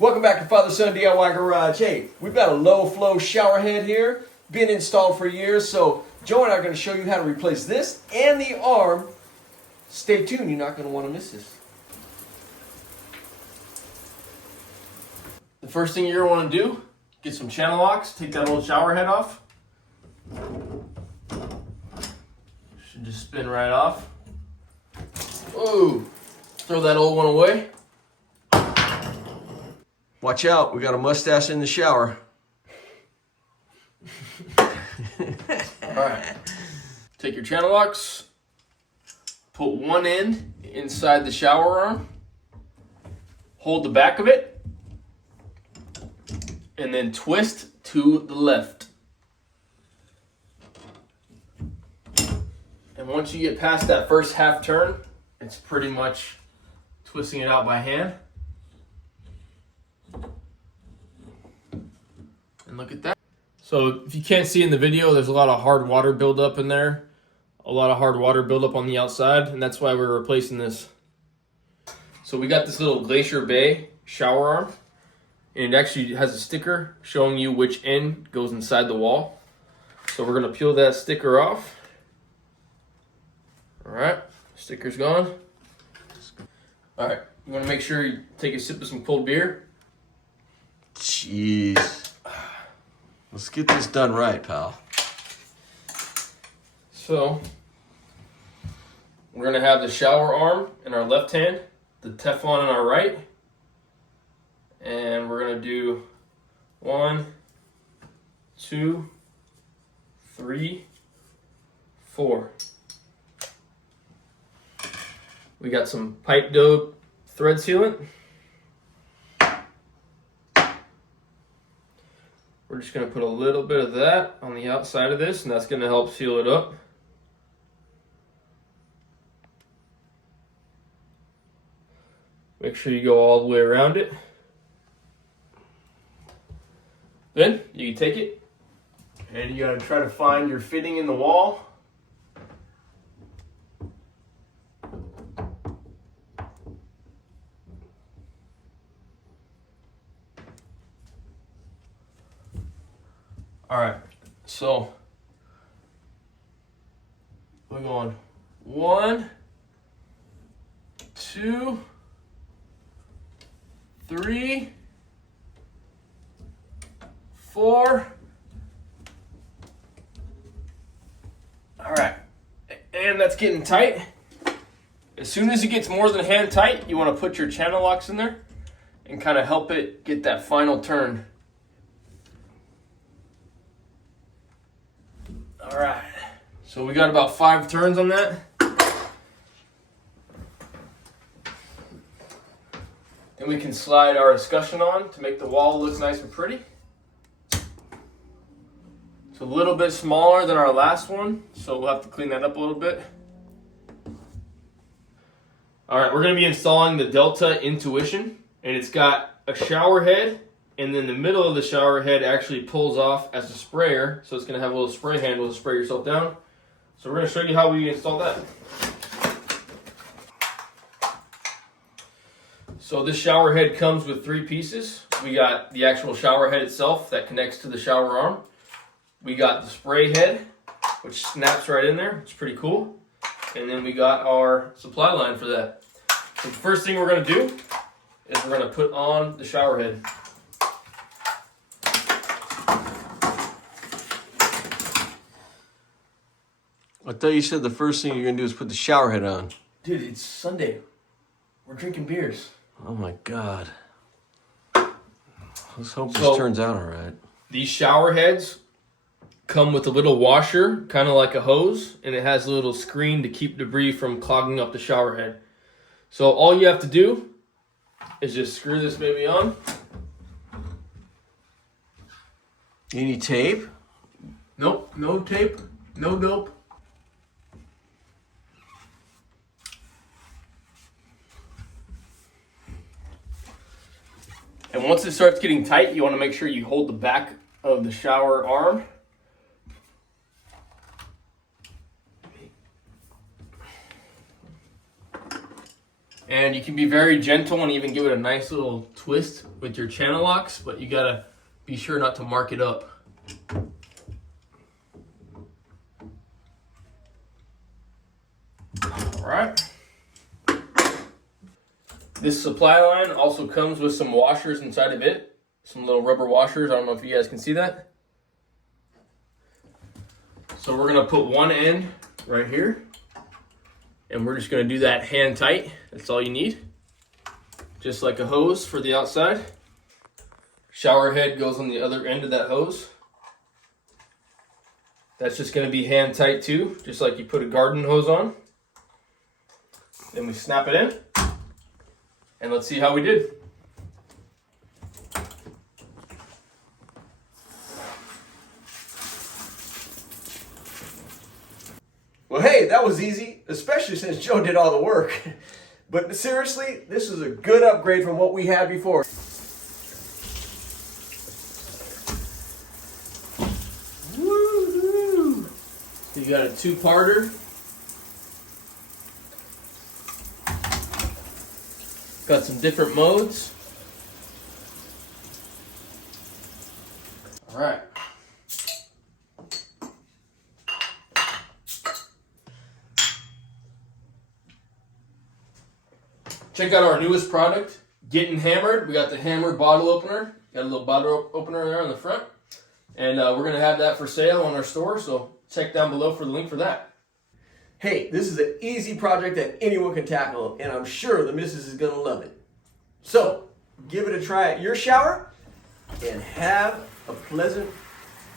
Welcome back to Father Son DIY Garage. Hey, we've got a low flow shower head here, been installed for years, so Joe and I are going to show you how to replace this and the arm. Stay tuned, you're not going to want to miss this. The first thing you're going to want to do, get some channel locks, take that old shower head off. Should just spin right off. Whoa, throw that old one away. Watch out, we got a mustache in the shower. Alright, take your channel locks, put one end inside the shower arm, hold the back of it, and then twist to the left. And once you get past that first half turn, it's pretty much twisting it out by hand. And look at that. So if you can't see in the video, there's a lot of hard water buildup in there. A lot of hard water buildup on the outside, and that's why we're replacing this. So we got this little Glacier Bay shower arm, and it actually has a sticker showing you which end goes inside the wall. So we're gonna peel that sticker off. All right, sticker's gone. All right, you wanna make sure you take a sip of some cold beer. Jeez. Let's get this done right, pal. So, we're gonna have the shower arm in our left hand, the Teflon in our right, and we're gonna do 1, 2, 3, 4. We got some pipe dope thread sealant. We're just going to put a little bit of that on the outside of this, and that's going to help seal it up. Make sure you go all the way around it. Then you can take it, and you got to try to find your fitting in the wall. All right, so we're going 1, 2, 3, 4. All right, and that's getting tight. As soon as it gets more than hand tight, you want to put your channel locks in there and kind of help it get that final turn. All right, so we got about 5 turns on that. Then we can slide our escutcheon on to make the wall look nice and pretty. It's a little bit smaller than our last one, so we'll have to clean that up a little bit. All right, we're gonna be installing the Delta Intuition, and it's got a shower head, and then the middle of the shower head actually pulls off as a sprayer, so it's going to have a little spray handle to spray yourself down. So we're going to show you how we install that. So this shower head comes with 3 pieces. We got the actual shower head itself that connects to the shower arm. We got the spray head, which snaps right in there. It's pretty cool. And then we got our supply line for that. So the first thing we're going to do is we're going to put on the shower head. I thought you said the first thing you're going to do is put the shower head on. Dude, it's Sunday. We're drinking beers. Oh my God. Let's hope this turns out all right. These shower heads come with a little washer, kind of like a hose, and it has a little screen to keep debris from clogging up the shower head. So all you have to do is just screw this baby on. You need tape? Nope, no tape, no dope. And once it starts getting tight, you want to make sure you hold the back of the shower arm. And you can be very gentle and even give it a nice little twist with your channel locks, but you gotta be sure not to mark it up. All right. This supply line also comes with some washers inside of it. Some little rubber washers. I don't know if you guys can see that. So we're gonna put one end right here. And we're just gonna do that hand tight. That's all you need. Just like a hose for the outside. Shower head goes on the other end of that hose. That's just gonna be hand tight too, just like you put a garden hose on. Then we snap it in. And let's see how we did. Well, hey, that was easy, especially since Joe did all the work. But seriously, this is a good upgrade from what we had before. Woo-hoo. You got a two-parter. Got some different modes. All right. Check out our newest product, Getting Hammered. We got the hammer bottle opener. Got a little bottle opener there on the front. And we're going to have that for sale on our store, so check down below for the link for that. Hey, this is an easy project that anyone can tackle, and I'm sure the missus is going to love it. So, give it a try at your shower, and have a pleasant...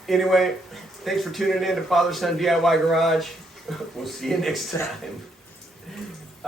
Anyway, thanks for tuning in to Father Son DIY Garage. We'll see you next time.